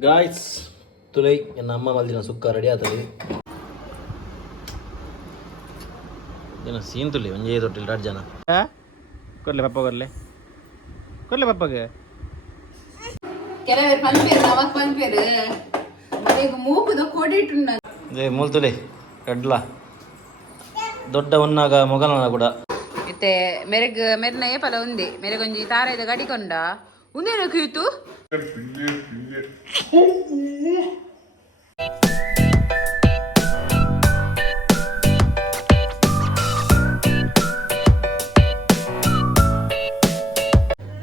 Guys ತುಲೈ ನನ್ನ ಅಮ್ಮ ಮಲ್ದಿನ ಸುಕ್ಕ ರೆಡಿ ಆಗ್ತದೆ ದಿನ ಸೀನ್ ತುಲಿ ಒಂಜೇ ತೊಟ್ಟಿಲ್ಲ ಎರಡು ಜನ ಕೊರ್ಲೆ ಪಪ್ಪ ಕೊರ್ಲೆ ಕೊರ್ಲೆ ಪಪ್ಪಗೆ ಕೆಲವರು ಪಂಪೇರು ನಮಕ್ ಪಂಪೇರು ಈಗ ಮೂಗುದ ಕೋಡಿಟ್ಟುಂಡ ಅದೇ ಮೂಲ್ ತುಲಿ ಕಡ್ಲ ದೊಡ್ಡ ಒನ್ನಾಗ ಮೊಗಲನ ಕೂಡ ಮತ್ತೆ ಮೆರಗ್ ಮೆರ್ನ ಏಪಲ ఉంది ಮೆರಗೊಂಜಿ ತಾರೈದ ಗಡಿಕೊಂಡ ಉಂದೇನು ಕೀತು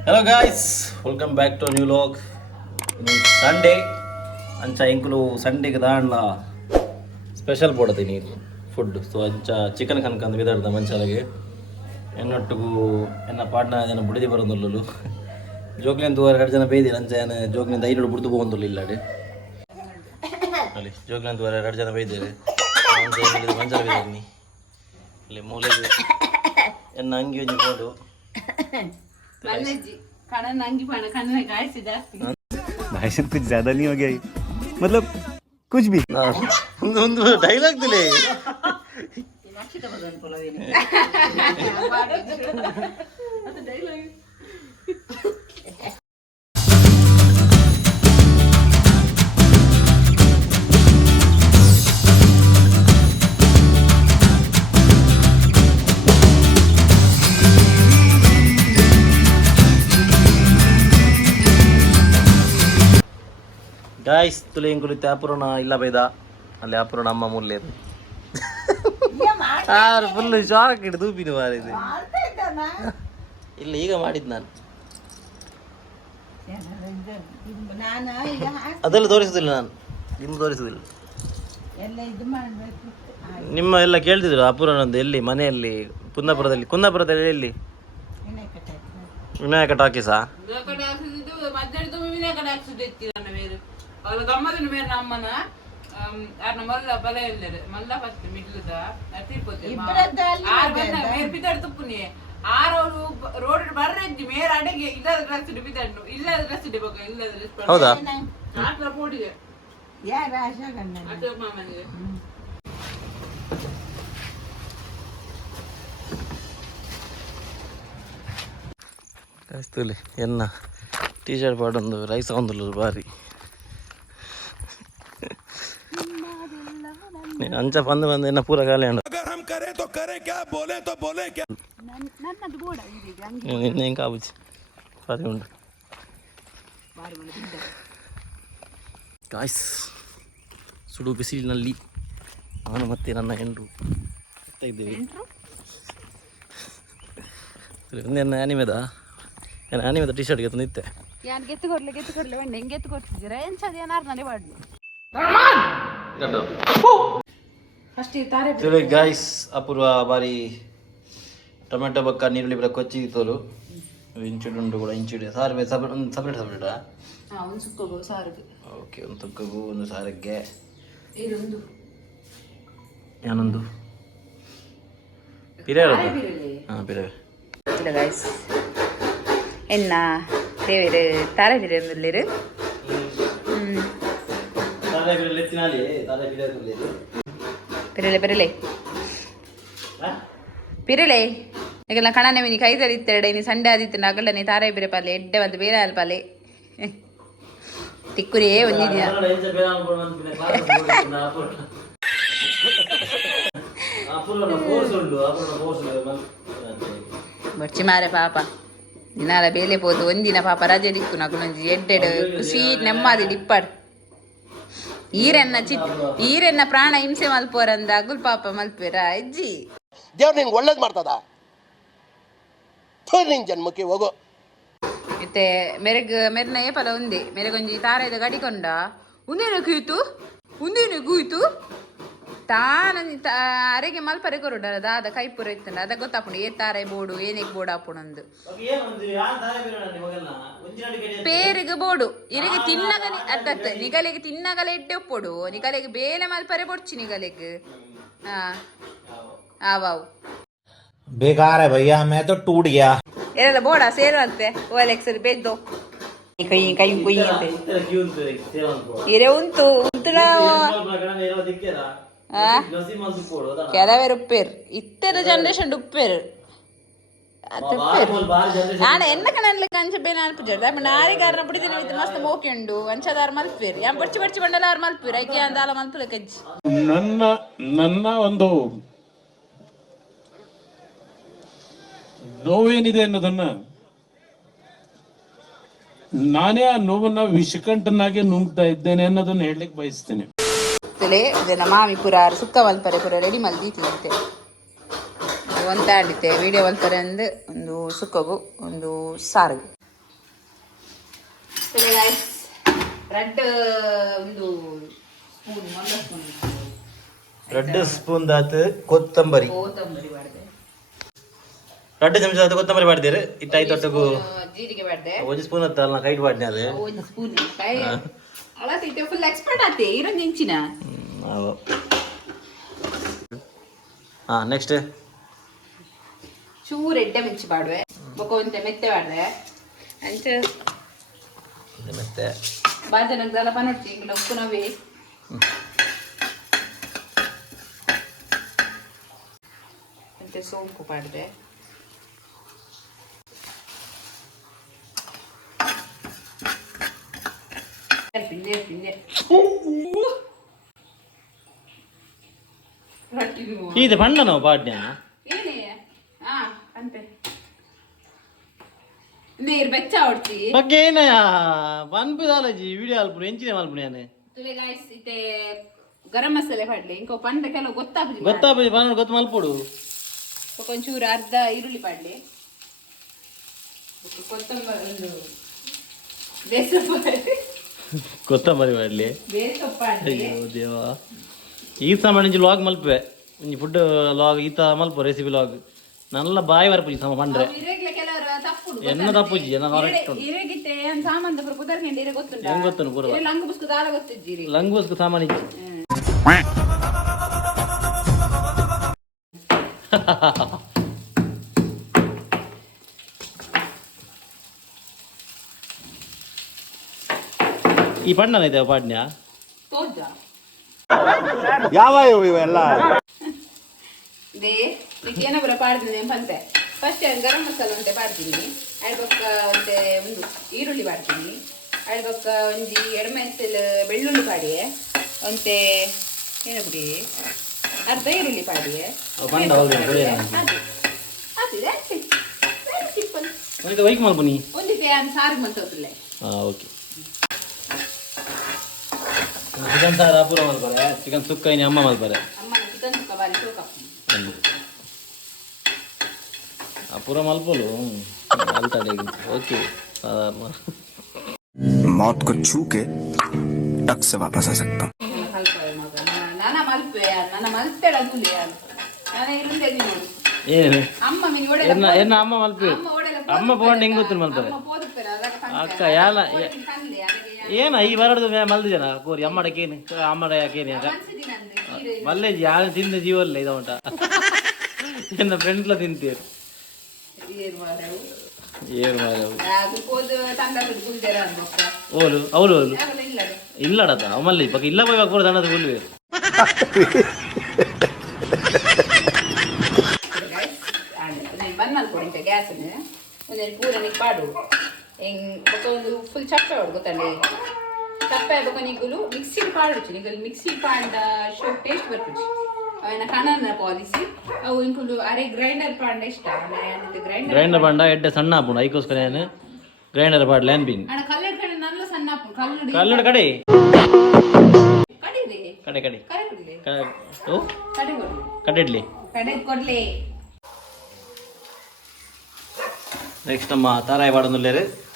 hello guys welcome back to new vlog Sunday ಅಂಚ ಎಂಕುಲು ಸಂಡೇಗೆ ದಾಂಡ್ಲ ಸ್ಪೆಷಲ್ ಪೋಡತೆ ನೀರು ಫುಡ್ ಸೊ ಅಂಚ ಚಿಕನ್ ಕನ್ಕಂದು ವಿಧಾನದ ಮಂಚಾಲಗೆ ಎನ್ನೊಟ್ಟಿಗೂ ಎನ್ನ ಪಾಡ್ನ ಜನ ಬುಡಿದಿ ಬರೋದಲ್ಲೂ ಜೋಗ್ಲಿಂದ ಎರಡು ಜನ ಬೇಯ್ದಿಲ್ಲ ಅಂಚ ಏನ ಜೋಗ್ಲಿಂದ ಐನೂರು ಬುಡ್ದು ಹೋಗೊಂದಿಲ್ಲ ಇಲ್ಲ ಅಡೆ ಅಲ್ಲಿ ಜೋಗ್ಲಿಂದ ಎರಡು ಜನ ಬೇಯ್ದಿರಿ ಮಂಚಾಲ ಬೇಯ್ದಿನಿ ಅಲ್ಲಿ ಮೂಲೆಗೆ ಎನ್ನ ಅಂಗಿ ಒಂಜಿ ಕೊಂಡು ಕಣ್ಣನ ಅಂಗಿ ಪಾಣ ಕಣ್ಣನ ಕಾಯಿಸಿ ಜಾಸ್ತಿ भाई साहब कुछ ज्यादा नहीं हो गया ये? मतलब कुछ भी ಒಂದು ಒಂದು ಡೈಲಾಗ್ ಗಾಯ್ಸ್ ತುಳಿ ಹೆಂಗ್ ಕುಳಿತೆ ಅಪೂರ್ಣ ಇಲ್ಲ ಬೈದ ಅಲ್ಲಿ ಅಪೂರ್ಣ ಅಮ್ಮ ಮುಲ್ಲೆ ಫುಲ್ ಶಾಕ್ ಹಿಡಿದು ದೂಪಿನ ಮಾರಿದೆ ಇಲ್ಲ ಈಗ ಮಾಡಿದ್ ನಾನು ಅದೆಲ್ಲ ತೋರಿಸುದಿಲ್ಲ ನಾನು ನಿಮ್ಗೆ ತೋರಿಸುದಿಲ್ಲ ನಿಮ್ಮ ಎಲ್ಲ ಕೇಳ್ತಿದ್ರು ಅಪುರನದ್ದು ಎಲ್ಲಿ ಮನೆಯಲ್ಲಿ ಕುಂದಾಪುರದಲ್ಲಿ ಕುಂದಾಪುರದಲ್ಲಿ ಎಲ್ಲಿ ವಿನಾಯಕ ಟಾಕೀಸಾ ಅವಳ ಗಮ್ಮದಿನ ಮೇರು ನಮ್ಮನ. ಯಾರನ್ನ ಮಲ್ಲ ಬಲ ಇಲ್ಲರು ಮಲ್ಲ ಫಸ್ಟ್ ಮಿಡ್ಲದ ತಿರ್ಪೋತೆ ಬಿದ್ದಾಡು ತುಪ್ಪುನಿ. ಆರವರು ರೋಡ್ ಬರ್ರಜ್ಜಿ ಮೇರ್ ಅಡೆಗೆ ಇಲ್ಲದ ಡ್ರೆಸ್ ಬಿದ್ದಾಡು ಇಲ್ಲದ ಡ್ರೆಸ್ ಇಡಬೇಕು ಇಲ್ಲದ ಡ್ರೆಸ್ ಹೌದಾ? ಆತರ ಪೋಡಿಗೆ ಅಶೋಕ್ ಮಾಮನಿಗೆ. ಕಳಿಸ್ತೇಲಿ ಎನ್ನ? ಟೀ ಶರ್ಟ್ ಪಾಡೊಂದು ರೈಸ್ ಒಂದು ಬಾರಿ ನೀನ್ ಅಂಚ ಬಂದು ಬಂದು ಇನ್ನ ಪೂರ ಖಾಲಿ ಉಂಡು ನಿನ್ನೆ ಹೆಂಗೆ. ಕಾಬುಜಿ ಬಾರಿ ಉಂಡು ಗಾಯ್ಸ್ ಸುಡು ಬಿಸಿಲಿನಲ್ಲಿ ನಾನು ಮತ್ತೆ ನನ್ನ ಹೆಂಡ್ರು ಇದ್ದೇವೆ. ಒಂದೇ ಆನಿಮೆದ. ನಾನು ಆನಿಮೆದ ಟಿ ಶರ್ಟ್ಗೆ ತಂದಿತ್ತೆ ಯಾನ್ ಗೆತ್ತು ಕೊಡ್ಲಿ ಗೆತ್ತು ಕೊಡ್ಲಿ ಹೆಂಗೆ ಗೆತ್ತು ಕೊಡ್ತಿದ್ದೀರಾ? ಏನ್ ಸದ್ಯ ಏನಾರು ನನಗೆ ಬಾಡ್ಲಿ ಅಷ್ಟೇ ತಾರೆ ಚಲೋ ಗಾಯ್ಸ್ ಅಪೂರ್ವ ಬಾರಿ ಟೊಮೆಟೊ ಬಕ್ಕ ನೀರುಳ್ಳಿ ಬರ ಕೊಚ್ಚಿ ತೋಲು ಇಂಚುಡುಂಡು ಕೂಡ ಇಂಚುಡು ಸಾರು ಬೇ ಸಪ್ರೇಟ್ ಒಂದು ಸಪ್ರೇಟ್ ಸಪ್ರೇಟಾ? ಒಂದು ಸುಕ್ಕಗು ಸಾರಿಗೆ. ಓಕೆ ಒಂದು ಸುಕ್ಕಗು ಒಂದು ಸಾರಿಗೆ. ಇದೊಂದು ಏನೊಂದು ಬಿರೆ ಹಾಂ ಬಿರೆ ಇಲ್ಲ ಗಾಯ್ಸ್ ಎನ್ನ தேவையிரு தலைவிர இருந்துள்ளிரு தலைவிரல் எத்தினாலே தலைவிரல் இருந்துள்ளிரு താരെ പിരല്ലേ ಪಿರಲೆ ಪಿರಲೆ ಪಿರಲೆ ಈಗೆಲ್ಲ ಕಣನೆ ಮಿನಿ ಕೈ ತರಿತ್ತೆರಡೆ ನೀ ಸಂಡೆ ಆದಿತ್ತು ನಗಲ ನೀ ತಾರೆ ಬಿರೆ ಪಾಲೆ ಎಡ್ಡೆ ಬಂದು ಬೇರೆ ಅಲ್ ಪಾಲೆ ತಿಕ್ಕುರೇ ಒಂದಿದ್ಯಾ ಬರ್ಚಿ ಮಾರೆ ಪಾಪ ದಿನಾಲ ಬೇಲೆ ಪೋದು ಒಂದಿನ ಪಾಪ ರಜೆ ದಿಕ್ಕು ನಗುನೊಂಜಿ ಎಡ್ಡೆಡು ಖುಷಿ ನೆಮ್ಮದಿ ಡಿಪ್ಪಡ್ ಈರೆನ್ನ ಚಿ ಈರೆನ್ನ ಪ್ರಾಣ ಹಿಂಸೆ ಮಲ್ಪೋರಂದ ಅಗುಲ್ ಪಾಪ ಮಲ್ಪಿರ ಅಜ್ಜಿ ದೇವ್ರು ನಿಂಗೆ ಒಳ್ಳೇದು ಮಾಡ್ತದ? ನಿನ್ ಜನ್ಮಕ್ಕೆ ಹೋಗು. ಮತ್ತೆ ಮೆರಗ್ ಮೆರ್ನ ಏಪಲ ಉಂದೆ. ಮೆರಗೊಂಜಿ ಗಡಿಕೊಂಡ. ಉಂದೇನು ಕೂಯ್ತು ಉಂದೇನು ಕೂಯ್ತು ತಾನ ಅರೆಗೆ ಮಲ್ಪರೆ ಕೊರುಡ ದಾದ ಕೈ ಪುರ ಇತ್ತಂಡ ಅದ ಗೊತ್ತಾಪುಂಡು ಏ ತಾರೈ ಬೋಡು ಏನೇಗ್ ಬೋಡು ಆಪುಣಂದು ಪೇರಿಗೆ ಬೋಡು ಇರಿಗೆ ತಿನ್ನಗ ಅದ್ದತ್ತ ನಿಗಲೆಗೆ ತಿನ್ನಗಲ ಎಡ್ಡೆ ಒಪ್ಪೊಡು ನಿಗಲೆಗೆ ಬೇಲೆ ಮಲ್ಪರೆ ಬೊಡ್ಚಿ ನಿಗಲೆಗೆ ಹಾ ಆವಾವು बेकार है भैया मैं तो टूट गया ಏನೆಲ್ಲ ಬೋಡ ಸೇರು ಅಂತೆ ಓ ಎಲೆಕ್ಸರಿ ಬೇದ್ದು ಕೈ ಕೈ ಕುಯ್ ಅಂತೆ ಇರೆ ಉಂಟು ಉಂಟುಲ ಕೆಲವೇ ಉಪ್ಪೇರು ಇತ್ತೆದ ಜನರೇಷನ್ ಉಪ್ಪೇರು ನಾನು ಎನ್ನ ಕಣಲ್ಲ ಕಂಚೆ ಬೇನೆ ಅನ್ಪಿಜರ್ ದಪ್ಪ ನಾರಿ ಕಾರಣ ಬಿಡಿದಿನ ವಿತ್ ಮಸ್ತ್ ಮೋಕೆಂಡು ಅಂಚದಾರ ಮಲ್ಪೇರು. ಯಾ ಬರ್ಚಿ ಬರ್ಚಿ ಬಂಡಲ ಆರ್ ಮಲ್ಪೇರು. ಐಕೆ ಅಂದಾಲ ಮಲ್ಪದ ಕಜ್ಜಿ. ನನ್ನ ನನ್ನ ಒಂದು ನೋವೇನಿದೆ ಅನ್ನೋದನ್ನ ನಾನೇ ಆ ನೋವನ್ನ ವಿಷಕಂಠನಾಗೆ ನುಂಗ್ತಾ ಇದ್ದೇನೆ ಅನ್ನೋದನ್ನ ಹೇಳಲಿಕ್ಕೆ ಬಯಸ್ತೇನೆ. ತಲೆ ಇದನ್ನ ಮಾವಿ ಪುರ ಸುಕ್ಕ ಮಲ್ಪರೆ ಪುರ ರೆಡಿ ಮಲ್ದೀತಿಂತೆ ಒಂತ ಆಡಿತೆ ವಿಡಿಯೋ ಮಲ್ಪರೆ ಅಂದು ಒಂದು ಸುಕ್ಕಗು ಒಂದು ಸಾರಿಗು ರೆಡ್ ಒಂದು ಸ್ಪೂನ್ ಒಂದ ಸ್ಪೂನ್ ரெண்டு ಸ್ಪೂನ್ ದಾತ್ ಕೊತ್ತಂಬರಿ ಕೋತಂಬರಿ ಮಾಡಿದೆ ரெண்டு ಚಮಚ ದಾತ್ ಕೊತ್ತಂಬರಿ ಮಾಡ್ತೀರಿ ಇಟ್ಟು ಐದು ತೊಟ್ಟಗು ಜೀರಿಗೆ ಮಾಡಿದೆ ಒಂದು ಸ್ಪೂನ್ ಹತ್ತಲ್ಲ ಕೈಟ್ ಮಾಡ್ನಿ ಅದು ಅಳತಿತ್ತೆ ಫುಲ್ ಎಕ್ಸ್ಪರ್ಟ್ ಆತೆ ಇರೋದು ಹೆಂಚಿನ ಹಾಂ ನೆಕ್ಸ್ಟ್ ಚೂರು ಎಡ್ಡೆ ಮಿಂಚಿ ಮಾಡುವೆ ಬೊಕ್ಕ ಒಂತೆ ಮೆತ್ತೆ ಮಾಡಿದೆ ಅಂಚ. ಮೆತ್ತೆ. ಪನೊಟ್ಟಿ ಇಂಗ್ಲ ಉಪ್ಪು ನವ್ವೆ ಅಂತೆ ಸೋಂಕು ಮಾಡಿದೆ ಏನೇ? ಹಾ ಅಂತೆ. ನೀರ್ ಬೆಚ್ಚ ಹೊಡ್ತಿ. ಬಗ್ಗೆ ಏನ ಪನ್ಪಿದಾಲಜಿ ವಿಡಿಯೋ ಅಲ್ಪ ಎಂಚಿನ ಮಲ್ಪುನಿ ನಾನು ತುಲೆ ಗಾಯ್ಸ್ ಇತ್ತೆ ಗರಂ ಮಸಾಲೆ ಪಾಡ್ಲಿ ಇಂಕೋ ಪಂಡ ಕೆಲವು ಗೊತ್ತಾಗ್ಲಿ ಗೊತ್ತಾಪಜಿ ಪನ್ನ ಗೊತ್ತು ಮಲ್ಪುಡು. ಒಂಚೂರು ಅರ್ಧ ಈರುಳ್ಳಿ ಪಾಡ್ಲಿ. ಕೊತ್ತಂಬರಿ ಒಂದು ಬೇಸಪ್ಪ ಕೊತ್ತಂಬರಿ ಮಾಡಲಿ. ಅಯ್ಯೋ ದೇವ. ಈ ಸಮ ಇಂಚಿ ಲಾಗ್ ಮಲ್ಪೆ ಇಂಚಿ ಫುಡ್ ಲಾಗ್ ಈತ ಮಲ್ಪ ರೆಸಿಪಿ ಲಾಗ್ ನಲ್ಲ ಬಾಯಿ ಬರ್ಪುಜಿ ಸಮ ಪಂಡ್ರೆ ಎನ್ನ ತಪ್ಪುಜಿ ಎನ್ನ ಹೊರಟು ಹೆಂಗ್ ಗೊತ್ತನು ಪೂರ್ವ ಇರೆ ಲಂಗ ಬುಸ್ಕು ha ha ಲಂಗೋಸ್ಕ ಈ ಪಣ್ಣನ ಇದೆ ಪಾಡ್ನ್ಯ ತೋಜ ಯಾವ ಇವೆಲ್ಲ? ದೇ ಏನೋ ಬರ ಪಾಡ್ತೀನಿ ಬಂತೆ ಫಸ್ಟ್ ಗರಂ ಮಸಾಲ ಅಂತೆ ಪಾಡ್ತೀನಿ. ಅಡ್ಬಕ್ಕ ಒಂತೆ ಒಂದು ಈರುಳ್ಳಿ ಪಾಡ್ತೀನಿ. ಅಡ್ಬಕ್ಕ ಒಂಜಿ ಎಡಮೆಸಲ್ ಬೆಳ್ಳುಳ್ಳಿ ಪಾಡಿ ಒಂತೆ ಏನು ಬಿಡಿ? ಅರ್ಧ ಈರುಳ್ಳಿ ಪಾಡಿ. ಅದಿದೆ ಸಿಂಪಲ್ ಇದು ವೈಕ್ ಅದು ಸಾರಿಗೆ ಮಂತೋದಿಲ್ಲ ಹಾಂ ಓಕೆ ಚಿಕನ್ ಸಾರು ಅಪೂರ್ವ ಮಲ್ಪರೆ ಚಿಕನ್ ಸುಕ್ಕ ಇನಿ ಅಮ್ಮ ಮಲ್ಪರೆ ಅಮ್ಮನ ಚಿಕನ್ ಸುಕ್ಕ ಬಾರಿ ತೂಕ ಅಪೂರ್ವ ಮಲ್ಪಲು ಅಲ್ತಾಡೆ ಓಕೆ ಸಾಧಾರಣ मौत को छू के टक से वापस आ सकता हूँ ನಾನ ಮಲ್ಪೆ ನನ್ನ ಮಲ್ಪೆಡ ದೂಲೆ ನಾನು ಇರುಂಡೆ ನೋಡು ಏನು ಅಮ್ಮ ಮಿನಿ ಒಡೆ ಎನ್ನ ಎನ್ನ ಅಮ್ಮ ಮಲ್ಪೆ ಅಮ್ಮ ಒಡೆಲ ಅಮ್ಮ ಪೋಂಡ್ ಹೆಂಗ್ ಗೊತ್ತಿಲ್ಲ ಮಲ್ಪರೆ ಅಮ್ಮ ಪೋದುಪ್ಪೆರ ಅದಕ್ಕೆ ಅಕ್ಕ ಯಾಲ ತಂದೆ ಅದಕ್ಕೆ ಏನ ಈ ಬರಡ್ದು ಮಲ್ದಿದೆನ? ಕೋರಿ ಅಮ್ಮಡಕ್ಕೇನು ಅಮ್ಮಡ ಯಾಕೇನು ಯಾಕ ಮಲ್ಲೆ ಯಾರು ತಿಂದ ಜೀವಲ್ಲ ಇದು ಉಂಟ? ನಿನ್ನ ಫ್ರೆಂಡ್ಲ ತಿಂತೀರು. ಏನು ಓಲು, ಅವಳು ಅವಳು ಇಲ್ಲಡತ ಅವಮಲ್ಲಿ ಪಕ್ಕ ಇಲ್ಲ ಪಕ್ಕ ಕೂಡ ತಂಡದ ಗುಲ್ವಿ ಕೊಡಿ ಗ್ಯಾಸ್ ಪಾಡು. ಹೆಂಗೆ ಬೊಕ್ಕ ಒಂದು ಫುಲ್ ಚಪ್ಪ ಅವ್ರು ಗೊತ್ತಲ್ಲಿ ಚಪ್ಪ ಬೊಕ್ಕ ನಿಗುಲು ಮಿಕ್ಸಿಡ್ ಪಾಡುಚು ನಿಗಲು ಮಿಕ್ಸಿಡ್ ಪಾಂಡ ಶೋ ಟೇಸ್ಟ್ ಬರ್ಪುಚ್ಚು ಅವನ ಕಣನ ಪಾಲಿಸಿ ಅವು ಇಂಕುಲು ಅರೆ ಗ್ರೈಂಡರ್ ಪಾಂಡ ಇಷ್ಟ ಗ್ರೈಂಡರ್ ಪಾಂಡ ಎಡ್ಡೆ ಸಣ್ಣ ಹಾಪುಂಡು ಐಕೋಸ್ಕರ ಏನು ಗ್ರೈಂಡರ್ ಪಾಡ್ಲ ಏನು ಬೀನ್ ಕಲ್ಲಡ ಕಡೆ ನನ್ನ ಸಣ್ಣ ಹಾಪು ಕಲ್ಲಡ ಕಲ್ಲಡ ಕಡೆ ಕಡೆ ಕಡೆ ಕಡೆ ಕೊಡ್ಲಿ ನೆಕ್ಸ್ಟ್ ನಮ್ಮ ತಾರಾಯಿ ಬಾಡನಲ್ಲೇರು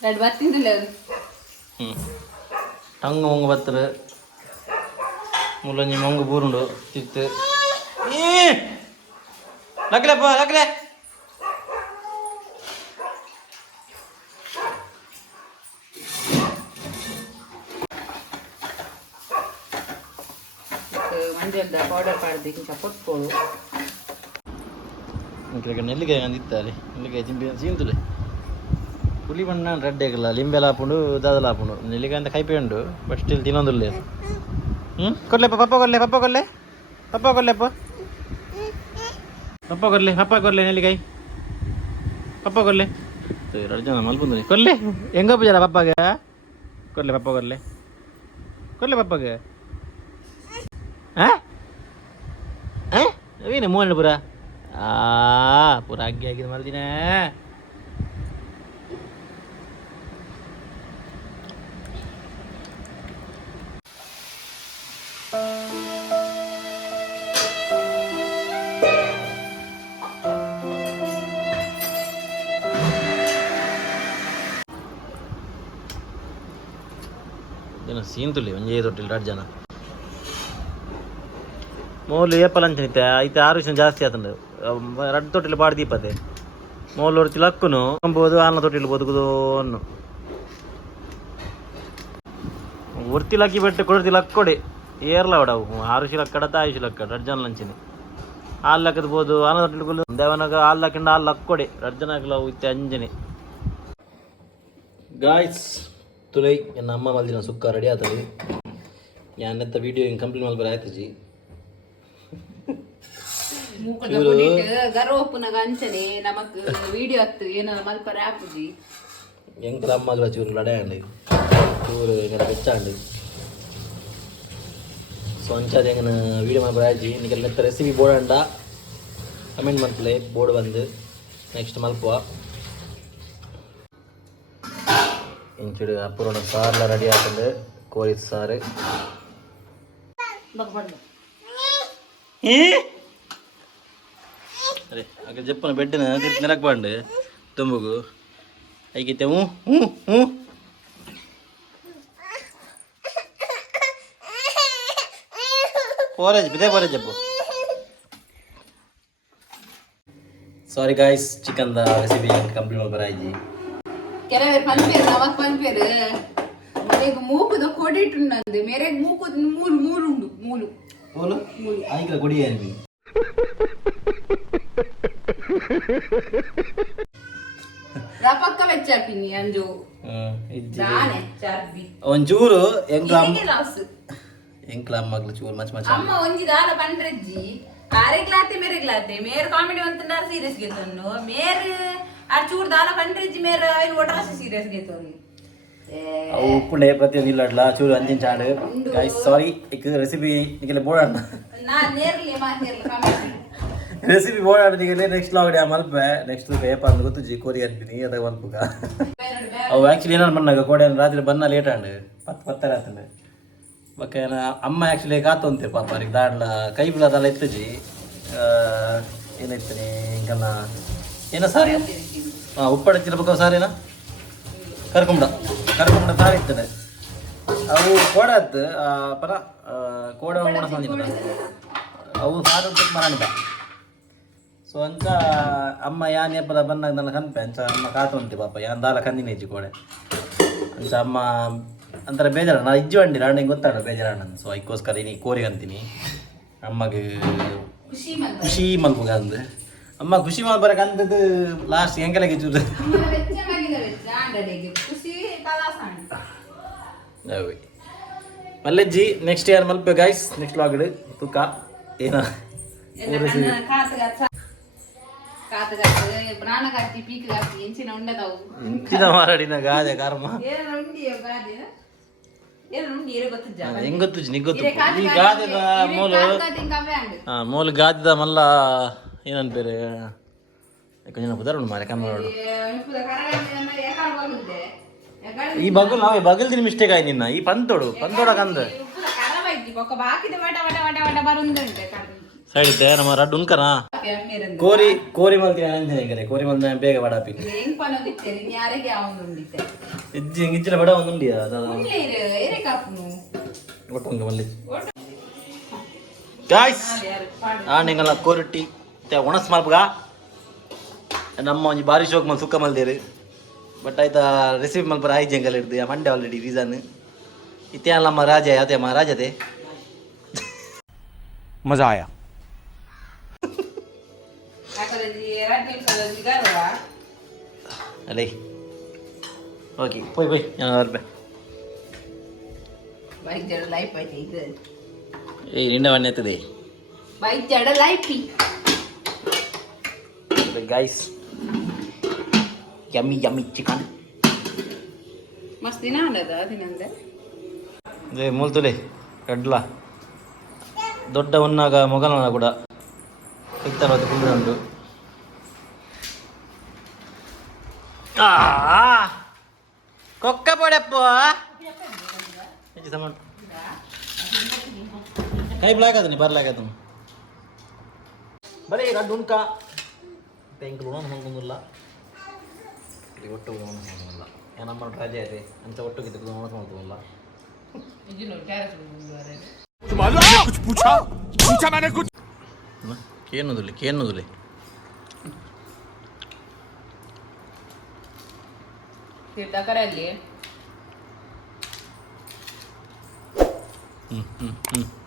ಎರಡು ಬರ್ತಿದ್ದಿಲ್ಲ ಹ್ಞೂ ಟಂಗ್ ಮಂಗ ಬತ್ತರ ಮುಲ್ಲಂಜಿ ಮಂಗ ಬೂರುಂಡು ತಿತ್ತು ಲಗ್ಲಪ್ಪ ಲಗ್ಲೆ ಮಂಜಲ್ದ ಪೌಡರ್ ಪಾಡ್ದಕ್ಕೆ ಸಪೋರ್ಟ್ ನೆಲ್ಲಿಕಾಯಿ ಅಂದಿತ್ತಾರೆ ನೆಲ್ಲಿಕಾಯಿ ಜಿಂಬಿ ಚೀಂತುಲೆ ಹುಲಿ ಬಣ್ಣ ರೆಡ್ ಎಗ್ಲ ಲಿಂಬೆಲ್ಲ ಹಾಕೊಂಡು ದಾದಲ ಹಾಕೊಂಡು. ಕೈ ಕೈಪೆ ಉಂಡು ಬಟ್ ಸ್ಟಿಲ್ ತಿನ್ನೊಂದುಲ್ಲೆ ಹ್ಞೂ ಕೊಡ್ಲೆಪ್ಪ ಪಪ್ಪ ಕೊಡ್ಲೆ ಪಪ್ಪ ಕೊಡ್ಲೆ? ಪಪ್ಪ ಕೊಡ್ಲೆಪ್ಪ ಪಪ್ಪ ಕೊಡ್ಲೆ ಪಪ್ಪ ಕೊಡ್ಲೆ ನೆಲ್ಲಿಕಾಯಿ? ಪಪ್ಪ ಕೊಡ್ಲೆ? ಎರಡು ಜನ ಮಲ್ಬಂದು ಕೊಡ್ಲೆ? ಹೆಂಗ ಪೂಜಲ್ಲ ಪಪ್ಪಾಗ? ಕೊಡ್ಲೆ ಪಪ್ಪ ಕೊಡ್ಲೆ? ಕೊಡ್ಲೆ ಪಪ್ಪಾಗ? ಹಾ ಹಾಂ ಅವೇನೆ ಮೂವಣ್ಣ ಆ ಪುರ ಅಗ್ಗಿ ಆಗಿದ ಮಲ್ದಿನ. ಜನ ಸೀಂತುಲಿ ಒಂಜೇ ತೊಟ್ಟಿಲ್ ಜನ. ಮೋಲು ಏಪಲ್ ಅಂಚನಿತ್ತೆ ಐತೆ ಆರು ಜಾಸ್ತಿ ಆತಂಡು. ರಡ್ ತೊಟ್ಟಿಲ್ ಬಾಡಿ ದೀಪತೆ. ಮೋಲು ಹೊಡ್ತಿ ಲಕ್ಕುನು ಅಂಬೋದು ಆನ ತೊಟ್ಟಿಲ್ ಬದುಕುದು ಅನ್ನು. ಒರ್ತಿ ಲಕ್ಕಿ ಬೆಟ್ಟ ಕೊಡ್ತಿ ಲಕ್ಕೊಡೆ ಏರ್ಲ ಅವಡವು ಆರು ಶಿಲ ಕಡತ ಆಯು ಶಿಲ ಕಡ, ರಡ್ ಜನ ಲಂಚಿನಿ ಹಾಲು ಲಕ್ಕದ ಬೋದು ಆನ ತೊಟ್ಟಿಲ್ ಕೊಲ್ಲು. ದೇವನಾಗ ಹಾಲು ಲಕ್ಕಂಡ ಲಕ್ಕೊಡೆ ರಡ್ ಜನ ಅವು ಇತ್ತೆ ಅಂಜನಿ. ಗಾಯ್ಸ್ ತುಲೈ ಎನ್ನ ಅಮ್ಮ ಮಲ್ದಿನ ಸುಕ್ಕ ರೆಡಿ ಆತದೆ ಯಾನೆತ್ತ ವಿಡಿಯೋ ಹಿಂಗೆ ಕಂಪ್ಲೀಟ್ ಮಲ್ಬರ ಆಯ್ತು ಜಿ ಮೂಕದ ಪುಡಿಟ್ ಗರೋಪುನಗ ಅಂಚನೆ ನಮಕ್ ವಿಡಿಯೋ ಹತ್ತು ಏನೋ ಮಲ್ಪರ ಆಪುಜಿ ಎಂಕಲ ಅಮ್ಮಗಳ ಚೂರು ಲಡೆಯಂಡು ಚೂರು ಹಿಂಗೆ ಬೆಚ್ಚಾಂಡು ಸೊ ಅಂಚಾದ ಹೆಂಗನ ವಿಡಿಯೋ ಮಲ್ಬರ ಆಯ್ಜಿ ನಿಗೆಲ್ಲ ನೆತ್ತ ರೆಸಿಪಿ ಬೋಡಂಡ ಕಮೆಂಟ್ ಮಲ್ಪಲೆ ಬೋರ್ಡ್ ಬಂದು ನೆಕ್ಸ್ಟ್ ಮಲ್ಪುವ ఇంచుడు అప్పుడు సార్లు రెడీ అవుతుంది కోరి సార్. అరే అక్కడ చెప్పను బిడ్డను తిరిగి నిలకపండి తుమ్ముకు. అయికితే పోరే ఇదే పోరే చెప్పు. Sorry guys chicken the recipe complete हो कराई ಕೆಲವರು ಪಂಪೇರು ನಮಕ್ ಪಂಪೇರು ಮನೆಗೆ ಮೂಕುದ ಕೊಡಿಟ್ಟುಂಡು ಮೇರೆಗ್ ಮೂಕುದ ಮೂಲು. ಮೂಲು? ಉಂಡು ಮೂಲು. ಓಲು ಆಯ್ಕಲ ಕೊಡಿ ಅನ್ಬಿ ರಪಕ್ಕ ವೆಚ್ಚಾಪಿನಿ ಅಂಜು. ದಾನೆ ಚಾರ್ಬಿ ಒಂಚೂರು ಅಮ್ಮಗ್ಲು ಚೂರು ಮಚ್ ಮಚ್ ಅಮ್ಮ ಒಂಜಿ ದಾಲ ಪಂಡ್ರಜ್ಜಿ. ಆರೆ ಗ್ಲಾತೆ ಮೇರೆ ಮೇರ್ ಕಾಮಿಡಿ ಅಂತ ಸೀರಿಯಸ್ ಗೆತನ್ನು ಮೇರ್ ಅವು ಉಪ್ಪುಂಡೆ ಪ್ರತಿಯೊಂದು ಇಲ್ಲಡ್ಲ ಚೂರು ಚಾಂಡು ಸಾರಿ ಇಕ್ ರೆಸಿಪಿ ನಿಗೆಲ್ಲ ಬೋಡಣ್ಣ ನಾ ನೇರ್ಲಿ ಮಾತೇರ್ಲಿ ಕಾಮಿಡಿ ರೆಸಿಪಿ ಬೋಡಾಡ ನೆಕ್ಸ್ಟ್ ಲಾಗಡೆ ಮಲ್ಪೆ ನೆಕ್ಸ್ಟ್ ಅಂದ್ ಗೊತ್ತು ಜಿ ಕೋರಿ ಅನ್ಪಿನಿ ಅದಾಗ ಅವು ಆ್ಯಕ್ಚುಲಿ ಏನಾರು ಬನ್ನಾಗ ಕೋಡೆ ರಾತ್ರಿ ಬನ್ನ ಲೇಟ್ ಆಂಡು. ಪತ್ತು ಪತ್ತರ ಆತಂಡು ಬಕ್ಕ ಅಮ್ಮ ಆ್ಯಕ್ಚುಲಿ ಕಾತೊಂತೆ ಪಾಪ ಅವ್ರಿಗೆ. ದಾಡ್ಲ ಕೈ ಬಿಡೋದಲ್ಲ ಜಿ. ಏನೈತನಿ ಹಿಂಗನ್ನ ಏನ ಸಾರಿ ಹಾಂ ಉಪ್ಪಡಚ್ಚಿರ ಸಾರಿನ ಸಾರೇನ? ಕರ್ಕೊಂಬಿಡ. ಕರ್ಕೊಂಬಿಡ ಸಾರಿ ಇರ್ತದೆ. ಅವು ಕೋಡತ್ ಪರ ಕೋಡ ಮೂಡ ಸಂದಿನ ಅವು ಸಾರು ಮರಣಿದ. ಸೊ ಅಂಚ ಅಮ್ಮ ಯಾನೇ ಪದ ಬಂದಾಗ ನನ್ನ ಕನ್ಪೆ ಅಂಚ ಅಮ್ಮ ಕಾತು ಅಂತಿ ಪಾಪ ಯಾನ್ ದಾಲ ಕಂದಿನ ಇಜ್ಜಿ ಕೋಡೆ. ಅಂತ ಅಮ್ಮ ಅಂತರ ಬೇಜಾರ ನಾ ಇಜ್ಜು ಅಂಡಿ ರಾಂಡೆ ಗೊತ್ತಾಡ ಬೇಜಾರಣ್ಣ ಸೊ ಅದಕ್ಕೋಸ್ಕರ ಇನಿ ಕೋರಿ ಅಂತೀನಿ ಅಮ್ಮಗೆ ಖುಷಿ ಮಲ್ಪಗ ಖುಷಿ ಮಲ್ಪುಗ ಅಂದ್. ಅಮ್ಮ ಖುಷಿ ಮಾಡ್ಬರಕಂತದ್ದು ಲಾಸ್ಟ್ ಹೆಂಗೆಲ್ಲ ಗೆಜ್ಜುದು. ಮಲ್ಲಜ್ಜಿ ನೆಕ್ಸ್ಟ್ ಇಯರ್ ಮಲ್ಪೆ ಗೈಸ್ ನೆಕ್ಸ್ಟ್ ಲಾಗಡ್ ತುಕ. ಏನ? ಮಾರಾಡಿನ ಗಾದೆ ಕರ್ಮ. ಏನ ಉಂಡಿಯೋ ಗಾದೆ ಏನ ಉಂಡಿ? ಏರು ಗೊತ್ತಿದ್ದ ಹೆಂಗ್ ಗೊತ್ತು? ನಿಗ್ ಗೊತ್ತು. ಇರೆ ಕಾತಿ ಈ ಗಾದೆದ ಮೂಲ ಮೂಲ ಗಾದಿದ ಮಲ್ಲ ಏನನ್ ಬೇರೆ? ಯಾಕಂದ್ರೆ ಉದಾಹರಣೆ ಮಾರೆ ಕನ್ನಡ ಈ ಏಕಾಲ್ ಈ ಬಗಲ್ ದಿನ ಮಿಸ್ಟೇಕ್ ಆಯ್ತು ನಿನ್ನ. ಈ ಪಂತೋಡು ಪಂತೋಡ ಕಂದ. ಸೈಡ್ ನಮ್ಮ ರಡ್ ಉನ್ಕನ ಕೋರಿ ಕೋರಿ ಮಲ್ತಿ ಅಂಜನೆ ಕೋರಿ ಮಲ್ತಿ ಬೇಗ ಬಡ ಉಂಡಿತ್ತೆ ಇಜ್ಜಿ ಇಜ್ಜಿನ ಬಡ ಒಂದು ಉಂಡಿಯ? ಒಟ್ಟು ಮಲ್ಲಿ. ಗಾಯ್ಸ್ ಆ ನಿಂಗಲ್ಲ ಕೋರಟ್ಟಿ ಒಣಸ್ ಮಲ್ಪಗ ನಮ್ಮ ಒಂಜಿ ಬಾರಿ ಶೋಕ್ ಮಲ್ ಸುಕ್ಕ ಮಲ್ದೇರಿ ಬಟ್ ಆಯ್ತ ರೆಸಿಪಿ ಮಲ್ಪರ ಆಯ್ ಜಂಗಲ್ ಹಿಡ್ದು ಮಂಡೆ ಆಲ್ರೆಡಿ ರೀಸನ್ ಇತ್ತೆ ನಮ್ಮ ರಾಜ ಅದೇ ಮಾ ರಾಜದೆ. ಮಜಾ ಆಯ? ಅಲೇ. ಓಕೆ ಪೋಯ್ ಪೋಯ್ ಬರ್ಬೇ. ಲೈಫ್ ಐತಿ ಇದು. ಏ ನಿಂಡ ಮಣ್ಣೆ ಬೈಕ್ ಜಡ ಲೈಪಿ ನೋಡಿರಿ ಗೈಸ್ ಯಮಿ ಯಮಿ ಚಿಕನ್ ಮಸ್ತ್ ದಿನ ದಿನಂದೆ ಮೂಲ್ತುಲಿ ಕಡ್ಲ. ದೊಡ್ಡ ಉನ್ನಾಗ ಮೊಗಲನ ಕೂಡ ಸಿಗ್ತಾರೆ ಅದು ಉಂಟು ಕೊಕ್ಕ ಪಡಪ್ಪ. ಕೈ ಬ್ಲಾಕ್ ಅದನ್ನ ಬರ್ಲಾಕ್ ಅದನ್ನ ಬರೀ ರಡ್ಡು ಉಣ್ಕ ಬ್ಯಾಂಕ್ಗಳು ಹೊಂದಿಲ್ಲ ಇಲ್ಲಿ ಒಟ್ಟು ಹೊಂದಿಲ್ಲ ನಮ್ಮ ರಜೆ ಇದೆ ಅಂತ ಒಟ್ಟಿಗೆ ಹೊಂದಿಲ್ಲ ಕೇನೋದಿಲ್ಲ ಕೇನೋದಿಲ್ಲ ತೀರ್ಥಕರಲ್ಲಿ ಹ್ಞೂ ಹ್ಞೂ ಹ್ಞೂ